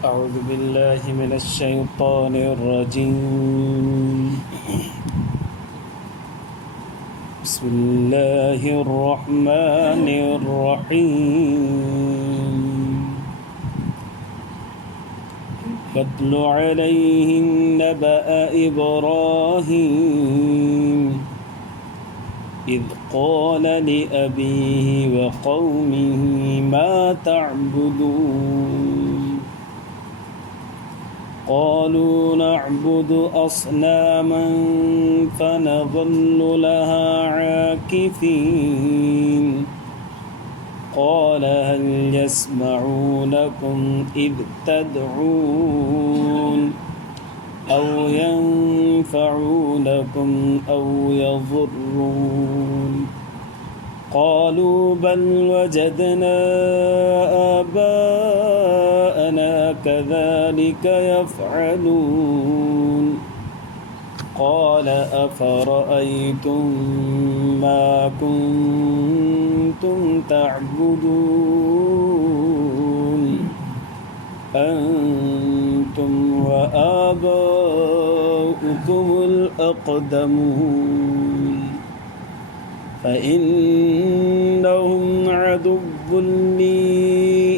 أعوذ بالله من الشيطان الرجيم. بسم الله الرحمن الرحيم. واتل عليهم نبأ إبراهيم إذ قال لأبيه وقومه ما تعبدون قالوا نعبد أصناما فنظل لها عاكفين قال هل يسمعونكم إذ تدعون أو ينفعونكم أو يضرون قالوا بل وجدنا آباءنا كذلك يفعلون قال أفرأيتم ما كنتم تعبدون أنتم وآباؤكم الأقدمون فإنهم عدو لي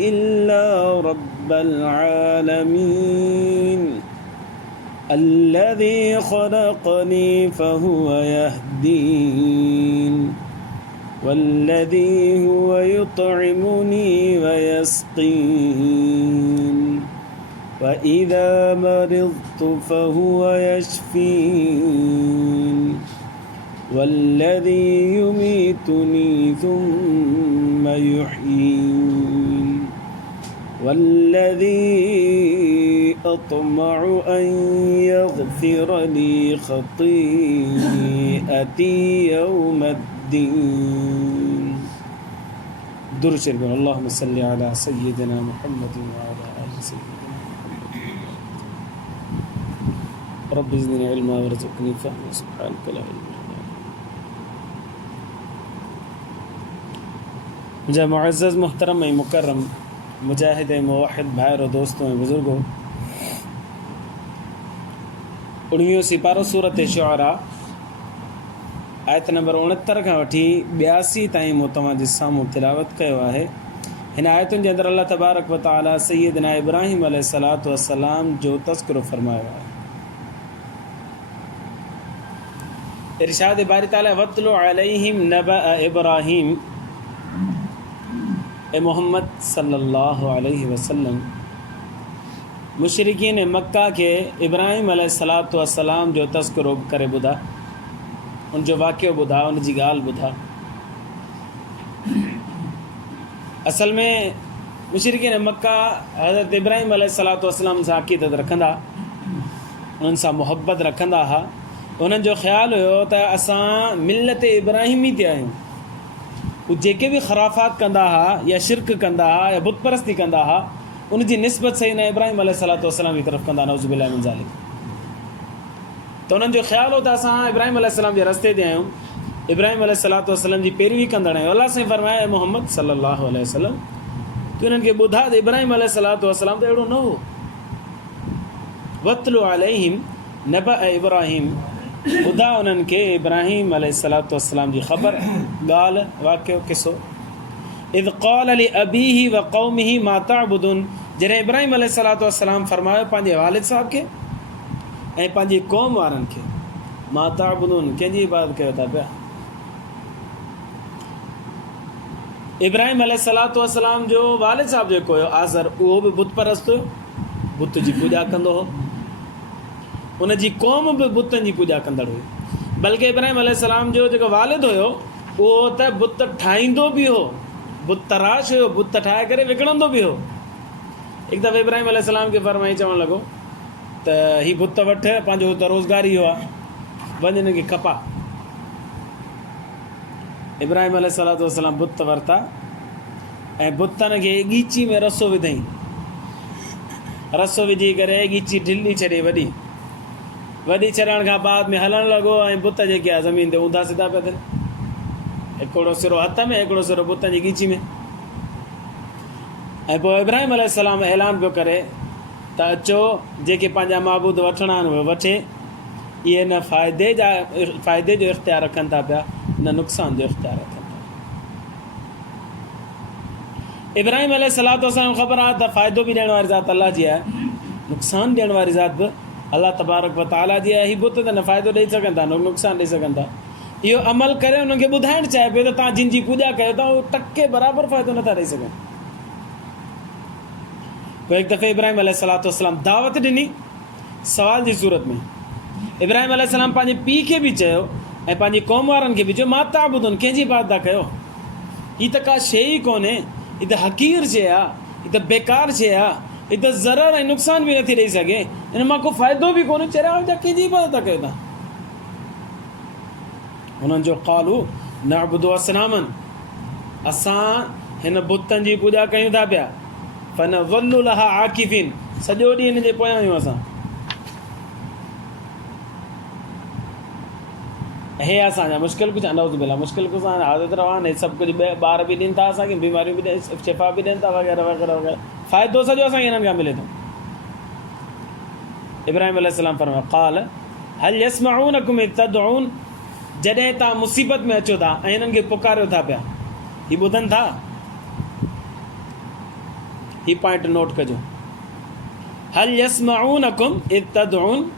إلا رب العالمين الذي خلقني فهو يهدين والذي هو يطعمني ويسقين وإذا مرضت فهو يشفين والذي يميتني ثم يحيين والذي أطمع أن يغفر لي خطيئتي يوم الدين. درود شریف اللهم صل على سيدنا محمد وعلى آل سيدنا محمد. رب زدني علما وارزقني فهما سبحانك لا علم لنا. مجھے معزز محترم مکرم مجاہد موحد بھائر و دوستوں بزرگوں، 19 سپارو سورت شعراء آیت نمبر 69 کا وٹھی 82 تائیں متواں جے ساموں تلاوت کयो ہے. ہن آیتن جے اندر اللہ تبارک و تعالی سیدنا ابراہیم علیہ الصلوۃ والسلام جو تذکر فرمایا ہے. ارشاد باری تعالی وَاتْلُ عَلَيْهِمْ نَبَأَ إِبْرَاهِيمَ. اے محمد صلی اللہ علیہ وسلم مشرکین مکہ کے ابراہیم علیہ السلام جو تذکرو کرے ॿुधा، ان جو واقعہ ॿुधा، ان جی ॻाल्हि ॿुधा. اصل میں مشرکین مکہ حضرت ابراہیم علیہ السلام سے عقیدت رکھندا، ان سے محبت رکھندا ہا. انہن جو خیال ہو تا اساں ملت ابراہیمی تے آहियूं. وہ جے بھی خرافات کندا ہا یا شرک کندا ہا یا بت پرستی کندا ہا، ان کی نسبت سیدنا ابراہیم علیہ السلام کی طرف کندا، نعوذ باللہ من ذالک. تو انہن جو خیال ہوتا اساں ابراہیم علیہ السلام کے رستے تے آहियूं، ابراہیم علیہ السلام کی پیروی کندڑ آहियूं. اللہ سے فرمایا اے محمد صلی اللہ علیہ وسلم تو انہن کے ॿुधा تے ابراہیم علیہ السلام تو اہڑو نہ ہو. وَاتْلُ عَلَيْهِمْ نَبَأَ إِبْرَاهِيمَ، ॿुधा انہن کے ابراہیم علیہ السلام کی خبر، ॻाल्हि، واقعو، قصو. اذ قال لأبيه وقومه ما تعبدون، جڏهं ابراہیم علیہ السلام فرمایا پانجے والد صاحب کے ऐं पंहिंजी क़ौम वारनि खे ما تعبدون कंहिंजी इबादत कयो था पिया. ابراہیم علیہ السلام جو والد صاحب जेको हुयो आज़र، उहो बि बुत परस्त हुयो، बुत जी पूॼा कंदो हो. उन जी क़ौम बि बुतनि जी पूॼा कंदड़ हुई. बल्कि ابراہیم علیہ السلام जो जेको वालिद हुयो उहो त बुत ठाहींदो बि हो، बुत तराश हुयो، बुत ठाहे करे विकिणंदो बि हो. हिकु दफ़े ابراہیم علیہ السلام खे फरमाई चवणु लॻो त हीउ बुत वठि، पंहिंजो त रोज़गार इहो आहे، वञ हिन खे खपा. ابراہیم علیہ السلام बुत वरिता ऐं बुतनि खे ॻीची में रसो विधई. रसो विझी करे ॻीची ढिली छॾे वॾी छॾण खां बाद में हलणु लॻो ऐं बुत जेके आहे ज़मीन ते ऊंधा सिधा पिया थियनि. हिकिड़ो सिरो हथ में, हिकिड़ो सिरो बुत जी ॻीची में. ऐं पोइ इब्राहिम अलैहिस्सलाम ऐलान पियो करे त अचो जेके पंहिंजा महबूद वठणा आहिनि उहे वठे। इहे न फ़ाइदे जो इख़्तियार रखनि था पिया, न नुक़सान जो इख़्तियार रखनि था। इब्राहिम अलैहिस्सलाम ख़बर आहे त फ़ाइदो बि ॾियण वारी ज़ात अलाह जी आहे, नुक़सान ॾियण वारी ज़ात बि अलाह तबारक व तआला जी आहे। हीअ बुत त न फ़ाइदो ॾेई सघनि था, न नुक़सान ॾेई सघनि था। इहो अमल करे उन्हनि खे ॿुधाइणु चाहे पियो त तव्हां जिन जी पूॼा कयो था उहो टके बराबरि फ़ाइदो नथा ॾेई सघनि। पोइ हिकु दफ़े इब्राहिम अलैहिस्सलाम दावत ॾिनी सवाल जी सूरत में। इब्राहिम अलैहिस्सलाम पंहिंजे पीउ खे बि चयो ऐं पंहिंजी क़ौम वारनि खे बि चयो, मां ताबुदुन, कंहिंजी इबादत था कयो? हीअ त का शइ ई कोन्हे, हीअ त हक़ीर शइ आहे, हीअ त बेकार शइ आहे, हीअ त ज़रर ऐं नुक़सान बि नथी ॾेई सघे, हिन मां को फ़ाइदो बि कोन्हे। चरिया जा कंहिंजी इबादत था कयो तव्हां? हुननि जो क़ालू नअबुदु असनामन, असां हिन बुतनि जी पूॼा कयूं था पिया। फनज़ल्लु लहा आकिफीन, सॼो ॾींहुं हिन जे पोयां आहियूं असां। हे असांजा मुश्किल कुझु अनौज़ बिल्ला मुश्किल कुझु आदत रवान हे सभु कुझु ॿार बि ॾियनि था असांखे, बीमारियूं बि शिफ़ा बि ॾियनि था वग़ैरह वग़ैरह वग़ैरह, फ़ाइदो सॼो असांखे हिननि खां मिले थो। इब्राहिम अलैहिस्सलाम फरमायो, क़ाल हल यस्मऊनकुम इज़ तदऊन, जॾहिं तव्हां मुसीबत में अचो था ऐं हिननि खे पुकारियो था पिया, हीअ ॿुधनि था? हीअ पॉइंट नोट कजो। हल यस्मऊनकुम इज़ तदऊन,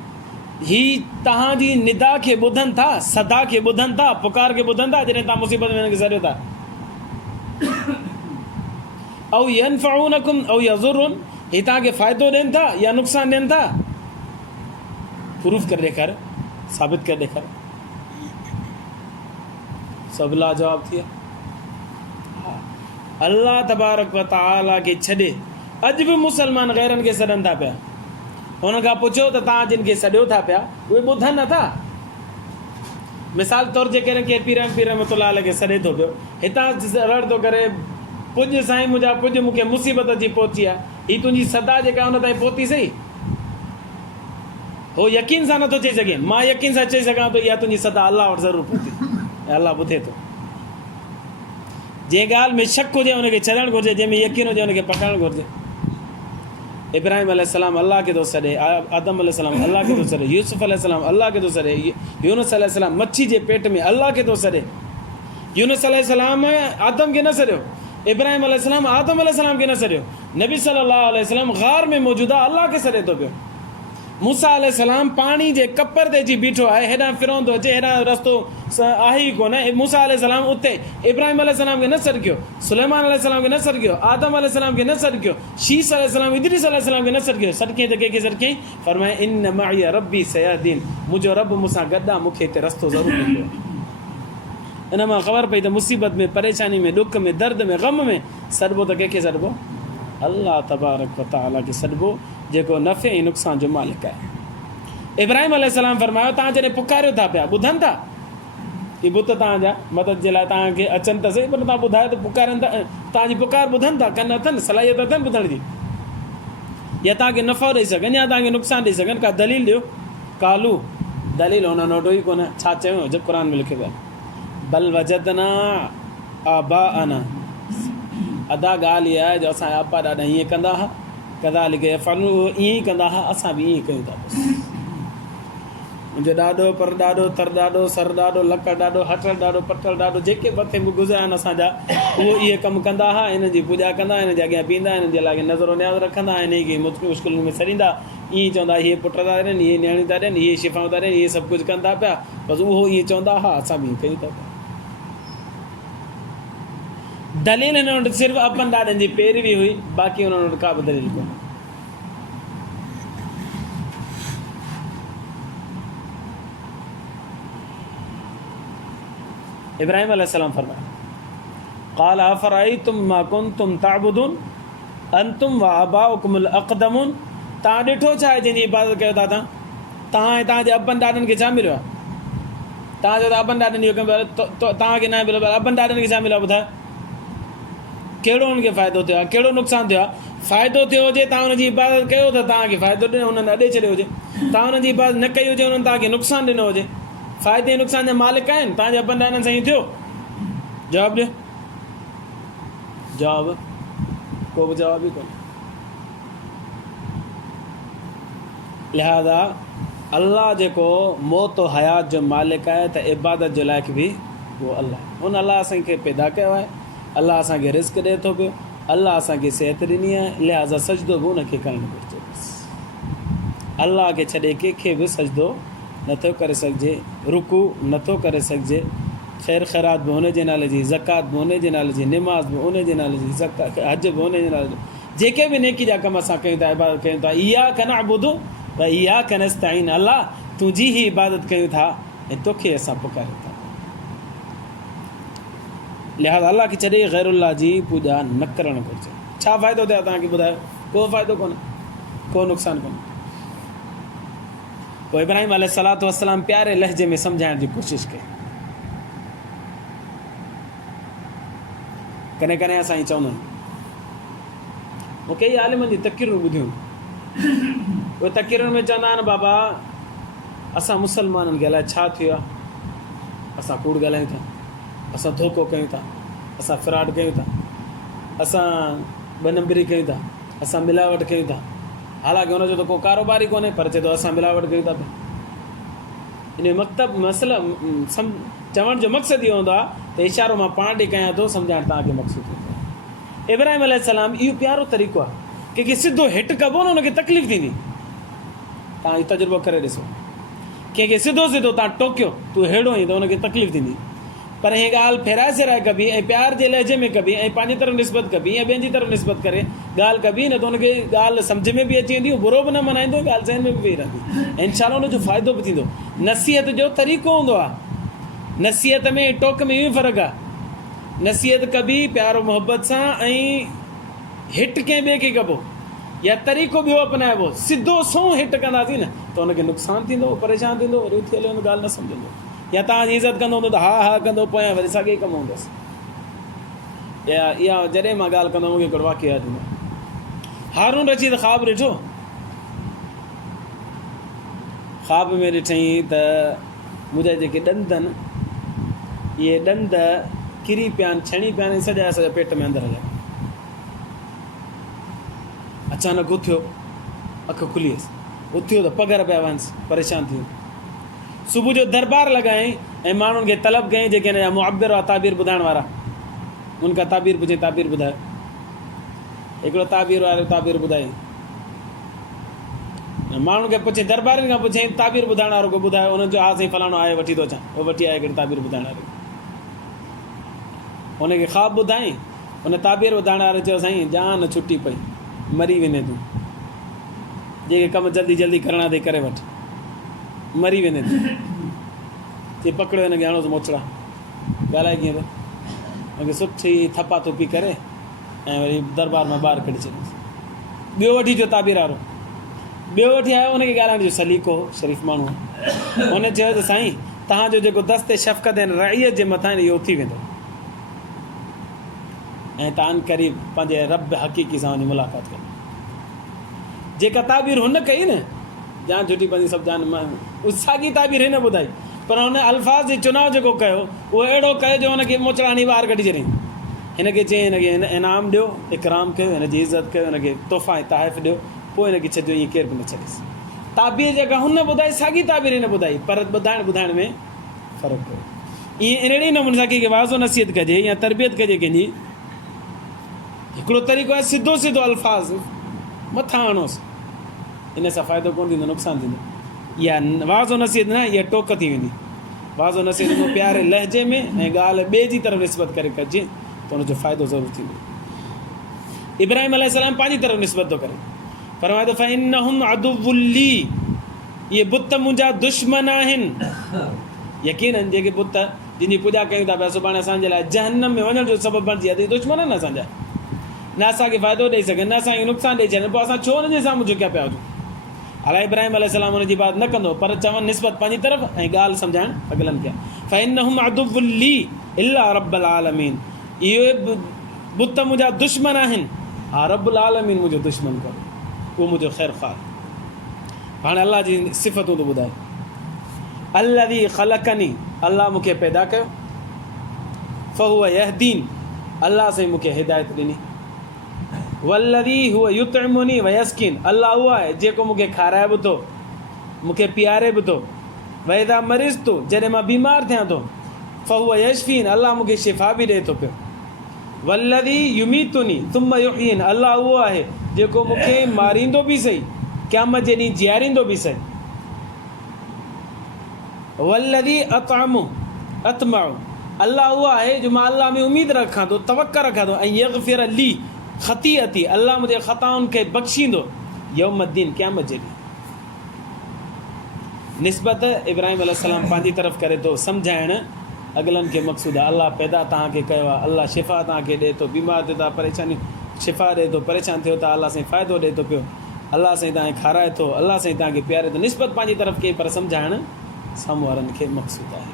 ही तव्हांजी निदा खे ॿुधनि था, सदा खे ॿुधनि था, पुकार खे ॿुधनि था जॾहिं तव्हां मुसीबत में हिननि खे सॾियो था। औ यनफऊनकुम औ यज़ुरुन, ही तव्हांखे फ़ाइदो ॾियनि था या नुक़सान ॾियनि था? प्रूफ करे ॾेखार, साबित करे ॾेखार। सभु लाजवाब थी विया। अल्लाह तबारक व तआला खे छॾे अॼु बि मुसलमान ग़ैरनि खे सॾनि था पिया। हुन खां पुछो त तव्हां जिन खे सॾियो था पिया उहे ॿुधनि नथा। मिसाल तौरु जे करे के पीर रहमतुल्लाह खे सॾे थो पियो, हितां रड़ थो करे, पुॼ साईं मुंहिंजा पुॼ, मूंखे मुसीबत अची पहुची आहे, हीअ तुंहिंजी सदा जेका हुन ताईं पहुती सही? हो यकीन सां नथो चई सघे, मां यकीन सां चई सघां थो इहा तुंहिंजी सदा अलाह वटि ज़रूरु पहुती, ऐं अलाह ॿुधे थो। जंहिं ॻाल्हि में शक हुजे हुनखे छॾणु घुरिजे, जंहिंमें यकीन हुजे हुनखे पकड़णु घुरिजे। इब्राहिम अलैहिस्सलाम अल्लाह खे थो सॾे, आदम अलैहिस्सलाम अल्लाह खे थो सॾे, यूसुफ अलैहिस्सलाम अल्लाह खे थो सॾे, यूनुस अलैहिस्सलाम मच्छी जे पेट में अल्लाह खे थो सॾे। यूनुस अलैहिस्सलाम आदम खे न सॾियो, इब्राहिम अलैहिस्सलाम आदम अलैहिस्सलाम खे न सॾियो। नबी सल्लल्लाहु अलैहि वसल्लम ग़ार में मौजूदा अल्लाह खे सॾे थो पियो। मूसा अलैहिस्सलाम पाणी जे कपर ते अची बीठो आहे, हेॾां फिरोन थो अचे, हेॾां रस्तो आहे ई कोन्हे। मूसा अलैहिस्सलाम उते, इब्राहिम अलैहिस्सलाम खे न सॾियो, सुलेमान अलैहिस्सलाम खे न सॾियो, आदम अलैहिस्सलाम खे न सॾियो, शीस अलैहिस्सलाम, इदरीस अलैहिस्सलाम खे न सॾियो। सॾियईं त कंहिंखे सॾियईं? फरमाए इन मई रब्बी सयहदीन, मुंहिंजो रब मूंसां गॾु आहे, मूंखे हिते रस्तो ज़रूरु ॾींदो। इन मां ख़बर पई त मुसीबत में, परेशानी में, ॾुख में, दर्द में, ग़म में सॾिबो त कंहिंखे सॾिबो? अल्लाह तबारक व तआला खे सॾिबो, जेको नफ़े ऐं नुक़सान जो मालिक आहे। इब्राहिम अलैहिस्सलाम फरमायो, तव्हां जॾहिं पुकारियो था पिया, ॿुधनि था? हीअ बुत तव्हांजा मदद जे लाइ तव्हांखे अचनि त सही, पर तव्हां ॿुधायो त पुकारनि था, तव्हांजी पुकार ॿुधनि था? कनि अथनि, सलाहियत अथनि ॿुधण जी? या तव्हांखे नफ़ो ॾेई सघनि या तव्हांखे नुक़सानु ॾेई सघनि? का दलील ॾियो। कालू, दलील हुन नोटो ई कोन्हे। छा चयूं? जब क़ुर में लिखियो आहे, बल वजदना आबाअना, अदा ॻाल्हि इहा आहे जो असांजा अबा ॾाढा हीअं कंदा हुआ, कदालिक यफ़अलून, उहो ईअं ई कंदा हुआ, असां बि ईअं ई कयूं था। मुंहिंजो ॾाढो, पर ॾाढो, तर ॾाढो, सर ॾाढो, लकड़ ॾाढो, हथड़ ॾाढो, पथर ॾाढो, जेके मथे में गुज़रिया आहिनि असांजा, उहो इहे कमु कंदा हुआ। हिन जी पूॼा कंदा, हिन जे अॻियां बीहंदा, हिन जे लाइ नज़रो न्याज़ रखंदा, हिन खे मुश्किलुनि में सड़ींदा, ईअं चवंदा इहे पुट था ॾियनि, इहे नियाणियूं था ॾियनि, इहे शिफ़ाऊं था ॾियनि, इहे सभु कुझु कनि था पिया। बसि उहो ईअं चवंदा हुआ, असां बि ईअं कयूं था पिया। दलील हिन वटि सिर्फ़ु अपनि ॾाॾनि जी पैरवी हुई, बाक़ी हुननि वटि का बि दलील कोन्हे। इब्राहिम अलैहिस्सलाम फरमाया, क़ाल अफ़रअय्तुम मा कुंतुम ताबुदून अंतुम व आबाउकुमुल अक़दमून, तव्हां ॾिठो छा आहे जंहिंजी इबादत कयो था तव्हां ऐं तव्हांजे अबनि ॾाॾनि खे छा मिलियो आहे? तव्हांजो त अबनि ॾाॾनि जो कमु तव्हांखे न मिलियो, अबनि ॾाॾनि खे छा मिलियो आहे? ॿुधायो कहिड़ो हुनखे फ़ाइदो थियो आहे, कहिड़ो नुक़सानु थियो आहे? फ़ाइदो थियो हुजे तव्हां हुनजी इबादत कयो त तव्हांखे फ़ाइदो ॾिनो, हुननि अॾे छॾियो हुजे। तव्हां हुनजी इबादत न कई हुजे, हुननि तव्हांखे नुक़सानु ॾिनो हुजे। फ़ाइदे ऐं नुक़सान जा मालिक आहिनि, तव्हांजे अबनि ॾाॾनि सां ईअं थियो? जवाबु ॾियो। जवाबु को बि जवाबु ई कोन्हे। लिहाज़ा अल्लाह जेको मौत और हयात जो मालिक आहे त इबादत जे लाइक़ बि उहो अल्लाह आहे। हुन अल्लाह असांखे पैदा कयो आहे, अल्लाह असांखे रिस्क ॾिए थो पियो, अल्लाह असांखे सिहत ॾिनी आहे, लिहाज़ा सजदो बि हुनखे करणु घुरिजे। अल्लाह खे छॾे कंहिंखे बि सजदो नथो करे सघिजे, रुकू नथो करे सघिजे, ख़ैर ख़ैरात बि हुन जे नाले जी, ज़कात बि हुन जे नाले जी, निमाज़ बि हुन जे नाले जी, हज बि हुन जे नाले जी, जेके बि नेकी जा कम असां कयूं था, इबादत कयूं था, इय्याक नअबुदु व इय्याक नस्तईन, अल्लाह तुंहिंजी ई इबादत कयूं था ऐं तोखे असां पुकारियूं था। लिहाज़ा अल्लाह खे छॾे ग़ैरुल्लाह जी पूॼा न करणु घुरिजे। छा फ़ाइदो थिए तव्हांखे ॿुधायो? को फ़ाइदो कोन्हे, को नुक़सानु कोन्हे। पोइ इब्राहिम अलैहिस्सलातु वस्सलाम प्यारे लहजे में सम्झाइण जी कोशिशि कई। कॾहिं कॾहिं असां ईअं चवंदा आहियूं, मूं कई आलिमनि जी तक़रीरूं ॿुधियूं, उहे तक़रीरुनि में चवंदा आहिनि बाबा असां मुसलमाननि खे अलाए छा थियो आहे, असां कूड़ ॻाल्हायूं था, असां धोखो कयूं था, असां फ्रॉड कयूं था, असां ॿ नंबरी कयूं था, असां मिलावट कयूं था। हालांकि हुनजो त को कारोबार ई कोन्हे, पर चए थो असां मिलावट कयूं था पिया। इन मसइलो चवण जो मक़सदु इहो हूंदो आहे त इशारो मां पाण ॾे कयां थो, सम्झाइणु तव्हांखे मक़सदु थींदो। इब्राहिम अलैहिस्सलाम इहो प्यारो तरीक़ो आहे, कंहिंखे सिधो हेठि कबो न हुनखे तकलीफ़ थींदी। तव्हां इहो तजुर्बो करे ॾिसो, कंहिंखे सिधो सिधो तव्हां टोकियो तूं अहिड़ो ई त हुनखे तकलीफ़ थींदी। पर हीअ ॻाल्हि फेराए सिराए कबी ऐं प्यार जे लहजे में कबी ऐं पंहिंजी तरफ़ निस्बत कबी ऐं ॿियनि जी तरफ़ निस्बत करे ॻाल्हि कबी न त हुनखे ॻाल्हि सम्झ में बि अची वेंदी, बुरो बि न मनाईंदो, ॻाल्हि ज़हन में बि वेही रहंदी ऐं इंशाअल्लाह हुनजो फ़ाइदो बि थींदो। नसीहत जो तरीक़ो हूंदो आहे, नसीहत में टोक में इहो फ़र्क़ु आहे। नसीहत कबी प्यारो मोहबत सां ऐं हिट कंहिं ॿिए खे कबो या तरीक़ो ॿियो अपनाइबो। सिधो सो हिट कंदासीं न त हुनखे नुक़सानु थींदो, परेशानु थींदो, वरी उथी हली ॻाल्हि न सम्झंदो, या तव्हांजी इज़त कंदो हूंदो त हा हा कंदो, पोयां वरी साॻे कमु हूंदसि। इहा जॾहिं मां ॻाल्हि कंदो मूंखे हिकिड़ो वाक़ियो यादि ईंदो। हारून रशीद ख़्वाब ॾिठो, ख़्वाब में ॾिठईं त मुंहिंजा जेके ॾंद आहिनि इहे ॾंद किरी पिया आहिनि, छणी पिया आहिनि, सॼा सॼा पेट में अंदरि हलिया। अचानक उथियो, अखि खुली वियसि, उथियो त पघर पिया वञसि, परेशान थी वियो। सुबुह जो दरबार लॻायईं ऐं माण्हुनि खे तलब कयईं, जेके हिन जा मुअब्बिर आहे ताबीर ॿुधाइण वारा, उनखां ताबीर पुछे, ताबीर ॿुधायो। हिकिड़ो ताबीर वारो ताबीर ॿुधाई, माण्हुनि खे पुछे, दरबारियुनि खां पुछे, ताबीर ॿुधाइण वारो को ॿुधायो। हुननि जो हा साईं फलाणो आहे, वठी थो अचां। उहो वठी आयो हिकिड़ी ताबीर ॿुधाइण वारो, हुनखे ख़्वाब ॿुधाई। हुन ताबीर ॿुधाइण वारे चयो, साईं जान छुटी पई, मरी वेंदे तूं, जेके कम जल्दी जल्दी करणा अथई करे वठि, मरी वेंदे तूं। चई पकड़ियो हिनखे, हणोसि मोचड़ा, ॻाल्हाए कीअं थो। हुनखे सुठी थपा थुपी करे ऐं वरी दरबार में ॿाहिरि कढी छॾियोसि। ॿियो वठी अचो ताबीर वारो, ॿियो वठी आयो, हुनखे ॻाल्हाइण जो सलीक़ो हो, शरीफ़ माण्हू। हुन चयो त साईं तव्हांजो जेको दस्ते शफ़क़त आहिनि रइयत जे मथां आहिनि, इहो उथी वेंदो ऐं तव्हां क़रीब पंहिंजे रब हक़ीक़ी सां वञी मुलाक़ात कयो। जेका ताबीर हुन कई न, जान छुटी पंहिंजी सभु जान, साॻी ताबीर हिन ॿुधाई, पर हुन अल्फाज़ जो चुनाव जेको कयो उहो अहिड़ो कयो जो हुनखे मोचड़ा हणी ॿाहिरि कढी छॾियईं। हिनखे चयईं हिनखे इनाम ॾियो, इकराम कयो, हिनजी इज़त कयो, हिनखे तोहफ़ा ऐं तहफ़ ॾियो, पोइ हिनखे छॾियो, ईअं केर बि न छॾीसि। ताबीर जेका हुन ॿुधाई, साॻी ताबीर हिन ॿुधाई, पर ॿुधाइण में फ़र्क़ु पियो। ईअं अहिड़े नमूने सां कंहिंखे वाज़ो नसीहत कजे या तरबियत कजे कंहिंजी, हिकिड़ो तरीक़ो आहे सिधो सिधो अल्फाज़ मथां हणोसि, इन सां फ़ाइदो कोन थींदो, नुक़सानु थींदो। इहा वाज़ो नसीहत न, इहा टोक थी वेंदी। वाज़ो नसीहत को प्यारे लहजे में ऐं ॻाल्हि ॿिए जी तरफ़ निस्बत करे कजे त हुनजो फ़ाइदो ज़रूरु थींदो। इब्राहिम अलैहिस्सलाम पंहिंजी तरफ़ निस्बत थो करे, फरमाए थो फ़इन्नहुम अदुव्वुल ली, इहे बुत मुंहिंजा दुश्मन आहिनि। यकीननि जेके बुत जिन जी पूॼा कयूं था पिया, सुभाणे असांजे लाइ जहन्नम में वञण जो सबबु बणिजी विया, दुश्मन आहिनि असांजा, न असांखे फ़ाइदो ॾेई सघनि, न असांखे नुक़सानु ॾेई छॾनि, पोइ असां छो हुनजे साम्हूं झुकिया पिया हुजूं। हालांकि इब्राहिम अलैहिस्सलाम हुनजी बात न कंदो, पर चवनि निस्बत पंहिंजी तरफ़ ऐं ॻाल्हि सम्झाइण अॻिलनि खे। फ़इन्नहुम अदुव्वुल ली इल्ला रब्बल आलमीन, इहे बुत मुंहिंजा दुश्मन आहिनि, हा रब्बुल आलमीन मुंहिंजो दुश्मन कोन्हे, उहो मुंहिंजो ख़ैर ख़्वाह। हाणे अलाह जी सिफ़तूं थो ॿुधाए। अल्लज़ी ख़लक़नी, अलाह मूंखे पैदा कयो, फ़हुव यहदीन, अलाह साईं मूंखे हिदायत ॾिनी। वल्लज़ी हुव युतइमुनी व यस्कीन, अलाह उहो आहे जेको मूंखे खाराए बि थो मूंखे पीआरे बि थो। वैदा मरीज़ तो जॾहिं मां बीमार थियां थो फ़हुव यशफ़ीन अलाह मूंखे शिफ़ा बि ॾिए थो पियो। वल्लज़ी युमीतुनी सुम्मा युहयीन अलाह उहो आहे जेको मूंखे मारींदो बि सही क़यामत जे ॾींहुं जीआरींदो बि सही। वल्लज़ी अतमउ अलाह उहो आहे जो मां अलाह में उमेदु रखां थो तवक्क रखां थो। ऐं यग़फ़िर ली ख़तीअती अलाह मुंहिंजे ख़ताउनि खे बख़्शींदो यौमद्दीन क़यामत जे ॾींहुं। निस्बत इब्राहिम अलैहिस्सलाम पंहिंजी तरफ़ करे थो सम्झाइणु अॻिलनि खे मक़सूदु आहे। अलाह पैदा तव्हांखे कयो आहे, अलाह शिफ़ा तव्हांखे ॾिए थो, बीमार थियो था परेशानियूं शिफ़ा ॾिए थो, परेशान थियो था अलाह साईं फ़ाइदो ॾिए थो पियो, अलाह साईं तव्हांखे खाराए थो, अलाह साईं तव्हांखे प्यारे थो। निस्बत पंहिंजी तरफ़ कई पर सम्झाइणु साम्हूं वारनि खे मक़सूदु आहे।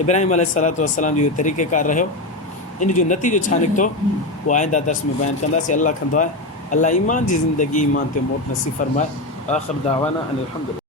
इब्राहिम अलैहिस्सलाम जो इहो तरीक़ेकार रहियो। इन जो नतीजो छा निकितो उहो आइंदा दर्स में बयानु कंदासीं। अलाह कंदो आहे अलाह ईमान जी ज़िंदगी ईमान ते मोट नसीब फ़रमाए। आख़िर दावाना अनिल हम्दुलिल्लाह।